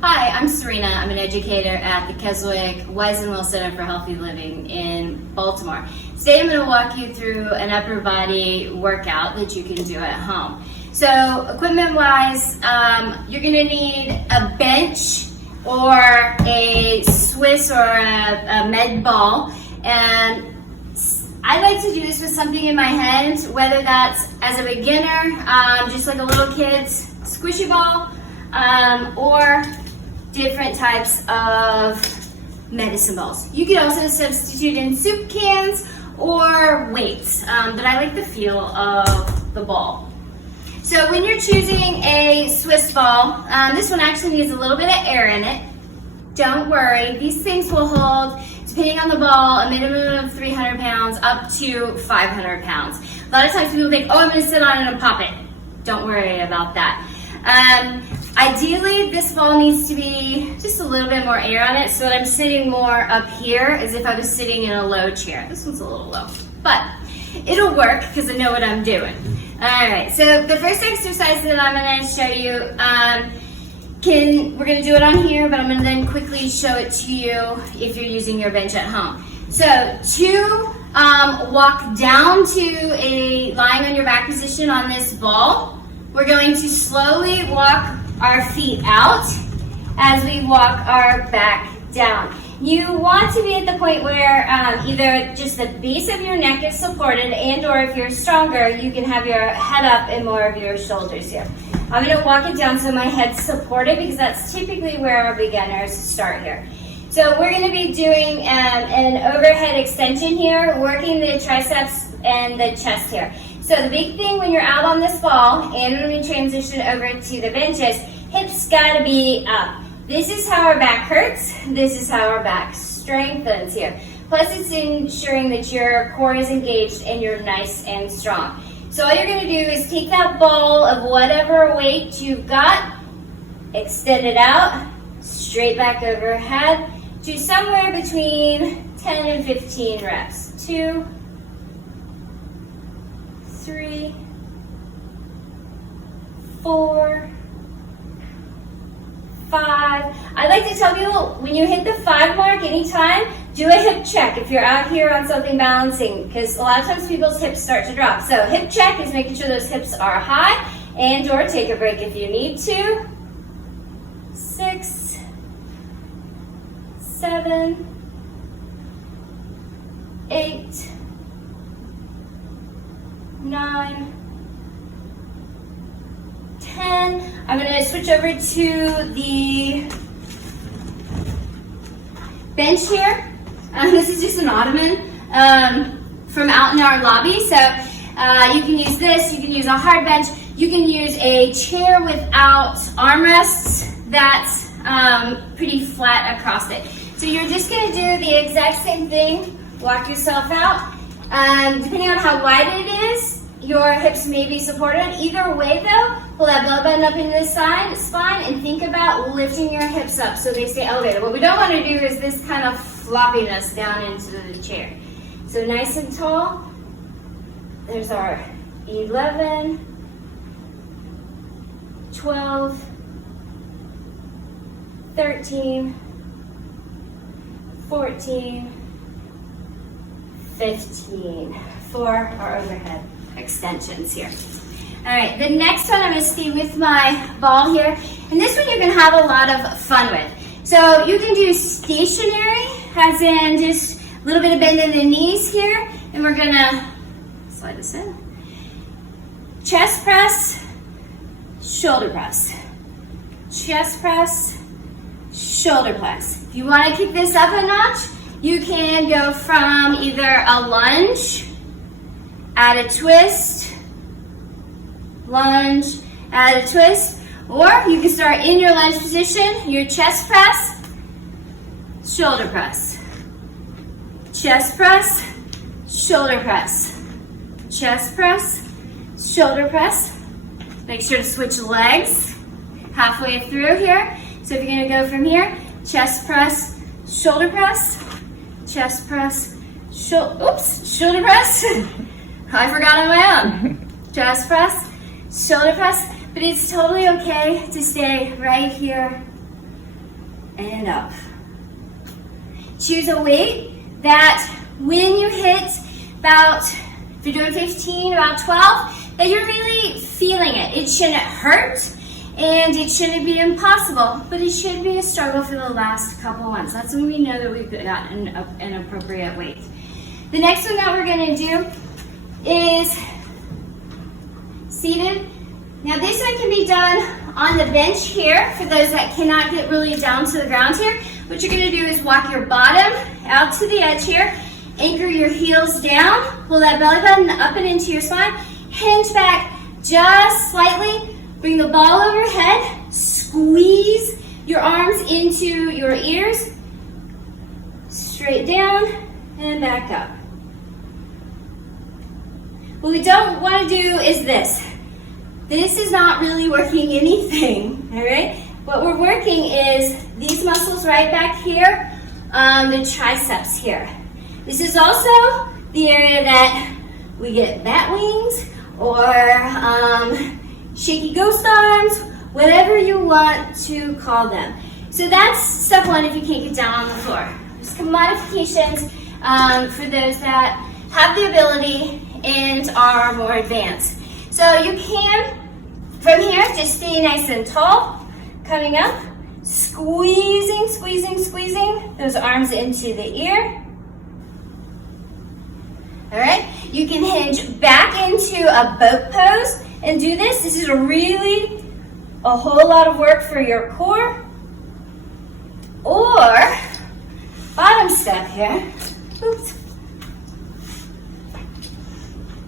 Hi, I'm Serena. I'm an educator at the Keswick Wise and Well Center for Healthy Living in Baltimore. Today I'm going to walk you through an upper body workout that you can do at home. So equipment-wise, you're going to need a bench or a Swiss or a med ball, and I like to do this with something in my hand, whether that's as a beginner, just like a little kid's squishy ball, or different types of medicine balls. You could also substitute in soup cans or weights, but I like the feel of the ball. So when you're choosing a Swiss ball, this one actually needs a little bit of air in it. Don't worry, these things will hold, depending on the ball, a minimum of 300 pounds up to 500 pounds. A lot of times people think, oh, I'm going to sit on it and pop it. Don't worry about that. Ideally, this ball needs to be just a little bit more air on it, so that I'm sitting more up here as if I was sitting in a low chair. This one's a little low, but it'll work because I know what I'm doing. All right, so the first exercise that I'm going to show you, we're going to do it on here, but I'm going to then quickly show it to you if you're using your bench at home. So to walk down to lying on your back position on this ball, we're going to slowly walk our feet out as we walk our back down. You want to be at the point where either just the base of your neck is supported, and or if you're stronger, you can have your head up and more of your shoulders here. I'm going to walk it down so my head's supported because that's typically where our beginners start here. So we're going to be doing an overhead extension here, working the triceps and the chest here. So the big thing when you're out on this ball and when we transition over to the benches, hips got to be up. This is how our back hurts. This is how our back strengthens here. Plus it's ensuring that your core is engaged and you're nice and strong. So all you're going to do is take that ball of whatever weight you've got, extend it out, straight back overhead, do somewhere between 10 and 15 reps. 2, 3, 4, 5. I like to tell people when you hit the 5 mark anytime, do a hip check if you're out here on something balancing, because a lot of times people's hips start to drop. So hip check is making sure those hips are high, and or take a break if you need to. 6, 7, 8, 9, 10. I'm going to switch over to the bench here. This is just an ottoman from out in our lobby. So you can use this, you can use a hard bench, you can use a chair without armrests that's pretty flat across it. So you're just going to do the exact same thing, walk yourself out. Depending on how wide it is, your hips may be supported. Either way though, pull that belly button up into the spine and think about lifting your hips up so they stay elevated. What we don't want to do is this kind of floppiness down into the chair. So nice and tall. There's our 11, 12, 13, 14, 15 for our overhead extensions here. All right, the next one I'm going to stay with my ball here, and this one you can have a lot of fun with. So you can do stationary, as in just a little bit of bend in the knees here, and we're going to slide this in. Chest press, shoulder press. Chest press, shoulder press. If you want to kick this up a notch, you can go from either a lunge, add a twist, lunge, add a twist, or you can start in your lunge position, your chest press, shoulder press, chest press, shoulder press, chest press, shoulder press. Make sure to switch legs halfway through here. So if you're going to go from here, chest press, shoulder press, chest press, shoulder press. I forgot on my own. Chest press, shoulder press, but it's totally okay to stay right here and up. Choose a weight that when you hit about, if you're doing 15, about 12, that you're really feeling it. It shouldn't hurt and it shouldn't be impossible, but it should be a struggle for the last couple ones. That's when we know that we've got an appropriate weight. The next one that we're going to do is seated. Now this one can be done on the bench here for those that cannot get really down to the ground here. What you're going to do is walk your bottom out to the edge here, anchor your heels down, pull that belly button up and into your spine, hinge back just slightly, bring the ball overhead, squeeze your arms into your ears, straight down and back up. What we don't want to do is this. This is not really working anything, all right? What we're working is these muscles right back here, the triceps here. This is also the area that we get bat wings or shaky ghost arms, whatever you want to call them. So that's step one if you can't get down on the floor. Just some modifications for those that have the ability and are more advanced. So you can, from here, just stay nice and tall, coming up, squeezing, squeezing, squeezing those arms into the ear. All right, you can hinge back into a boat pose and do this. This is a whole lot of work for your core. Or, bottom step here, oops,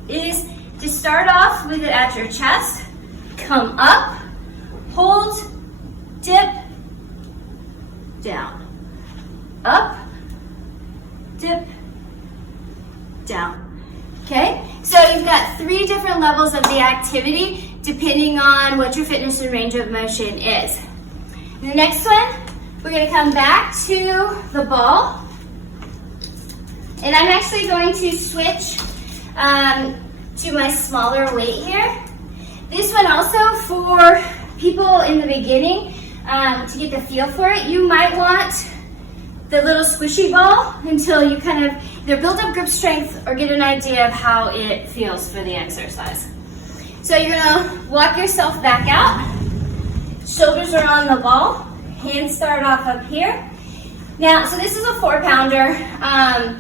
is to start off with it at your chest, come up, hold, dip, down, up, dip, down. Okay, so you've got 3 different levels of the activity depending on what your fitness and range of motion is. The next one, we're going to come back to the ball, and I'm actually going to switch to my smaller weight here. This one also for people in the beginning, to get the feel for it, you might want the little squishy ball until you kind of either build up grip strength or get an idea of how it feels for the exercise. So you're gonna walk yourself back out, shoulders are on the ball, hands start off up here. Now, so this is a 4-pounder.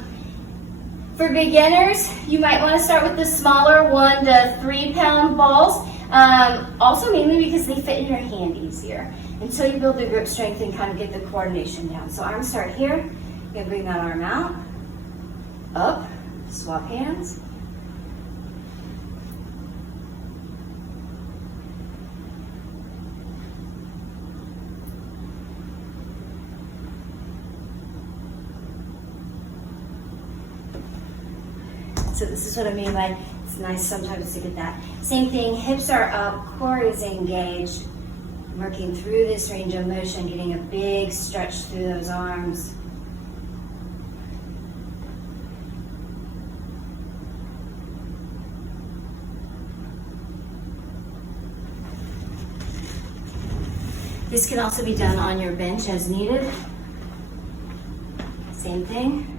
For beginners, you might want to start with the smaller 1 to 3 pound balls, also mainly because they fit in your hand easier until you build the grip strength and kind of get the coordination down. So arms start here, you're going to bring that arm out, up, swap hands. So this is what I mean by it's nice sometimes to get that. Same thing, hips are up, core is engaged. Working through this range of motion, getting a big stretch through those arms. This can also be done on your bench as needed. Same thing.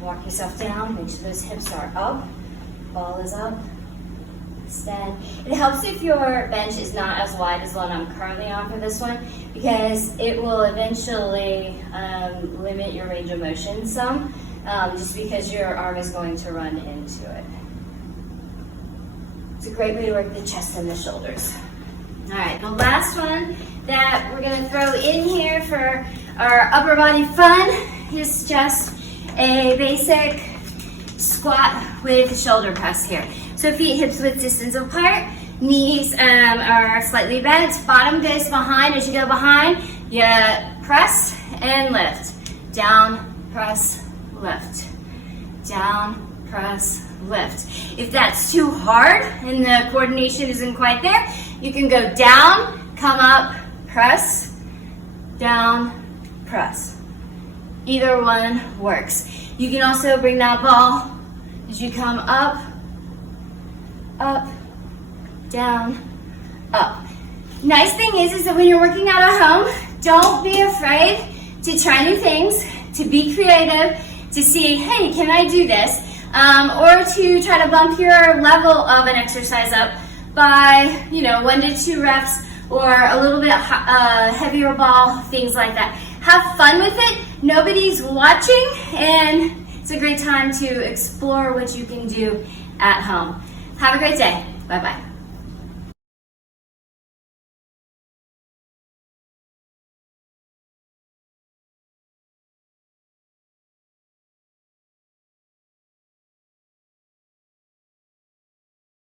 Walk yourself down, make sure those hips are up, ball is up, extend. It helps if your bench is not as wide as the one I'm currently on for this one, because it will eventually limit your range of motion some, just because your arm is going to run into it. It's a great way to work the chest and the shoulders. All right, the last one that we're gonna throw in here for our upper body fun is just a basic squat with shoulder press here. So feet hips width distance apart, knees are slightly bent, bottom goes behind. As you go behind, you press and lift. Down, press, lift. Down, press, lift. If that's too hard and the coordination isn't quite there, you can go down, come up, press, down, press. Either one works. You can also bring that ball as you come up, up, down, up. Nice thing is that when you're working out at home, don't be afraid to try new things, to be creative, to see, hey, can I do this? Or to try to bump your level of an exercise up by, 1 to 2 reps or a little bit heavier ball, things like that. Have fun with it. Nobody's watching, and it's a great time to explore what you can do at home. Have a great day. Bye-bye.